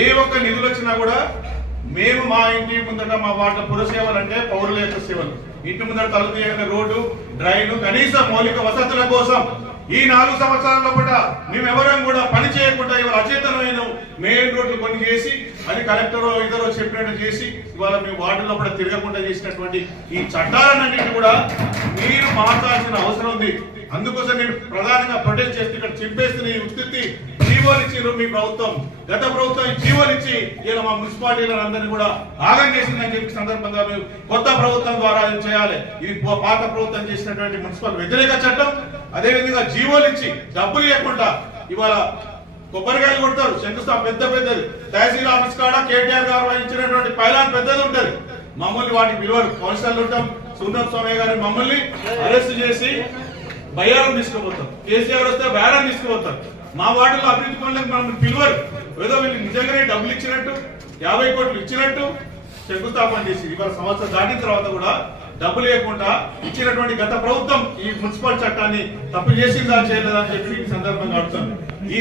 ఏ ఒక్క నిధులు వచ్చినా కూడా మేము మా ఇంటి ముందట మా వాటి పుర సేవలు అంటే పౌరుల యొక్క సేవలు. ఇంటి ముందర తలుపు తీయగల రోడ్డు డ్రైన్ కనీస మౌలిక వసతుల కోసం ఈ నాలుగు సంవత్సరాల కూడా మేమెవరం కూడా పని చేయకుండా ఇవాళ అచేతనమైన మెయిన్ రోడ్లు కొన్ని చేసి అది కలెక్టర్ ఇద్దరు చెప్పినట్టు చేసి ఇవాళ మేము వార్డులో కూడా తిరగకుండా చేసినటువంటి ఈ చట్టాలన్నింటినీ కూడా మీరు మార్చాల్సిన అవసరం ఉంది. అందుకోసం నేను ప్రధానంగా ప్రొటెక్ట్ చేస్తే ఇక్కడ చింపేస్తున్న ఈ ఉత్పత్తి జీవోలు ఇచ్చారు మీ ప్రభుత్వం. గత ప్రభుత్వం జీవోలు ఇచ్చి ఇలా మా మున్సిపాలిటీలను అందరినీ కూడా ఆగం చేసిందని చెప్పి సందర్భంగా మేము కొత్త ప్రభుత్వం ద్వారా చేయాలి. ఇది పాత ప్రభుత్వం చేసినటువంటి మున్సిపల్ వ్యతిరేక చట్టం అదే విధంగా జీవోలు ఇచ్చి డబ్బులు లేకుండా ఇవాళ కొబ్బరికాయలు కొడతారు. శంకుస్థాపన పెద్ద పెద్దది. తహసీల్ ఆఫీస్ కాడ కేటీఆర్ గారు వహించినటువంటి పైలాన్ పెద్దది ఉంటది. మమ్మల్ని వాటికి పిలువరు కౌన్సిలర్లు ఉంటాం సుందర స్వామి గారి మమ్మల్ని అరెస్ట్ చేసి బయ్యారం తీసుకుపోతాం. కేసీఆర్ వస్తే బయారం తీసుకుపోతారు. మా వార్డులో అభివృద్ధి పనులకు మనం పిలువరు. ఏదో వీళ్ళు నిజంగానే డబ్బులు ఇచ్చినట్టు యాభై కోట్లు ఇచ్చినట్టు శంకుస్థాపన చేసి ఇవాళ సంవత్సరం దాటిన తర్వాత కూడా డబ్బులు లేకుండా ఇచ్చినటువంటి గత ప్రభుత్వం ఈ మున్సిపల్ చట్టాన్ని తప్పు చేసిందా చేయలేదా అని చెప్పి ఈ సందర్భంగా అడుగుతాను. ఈ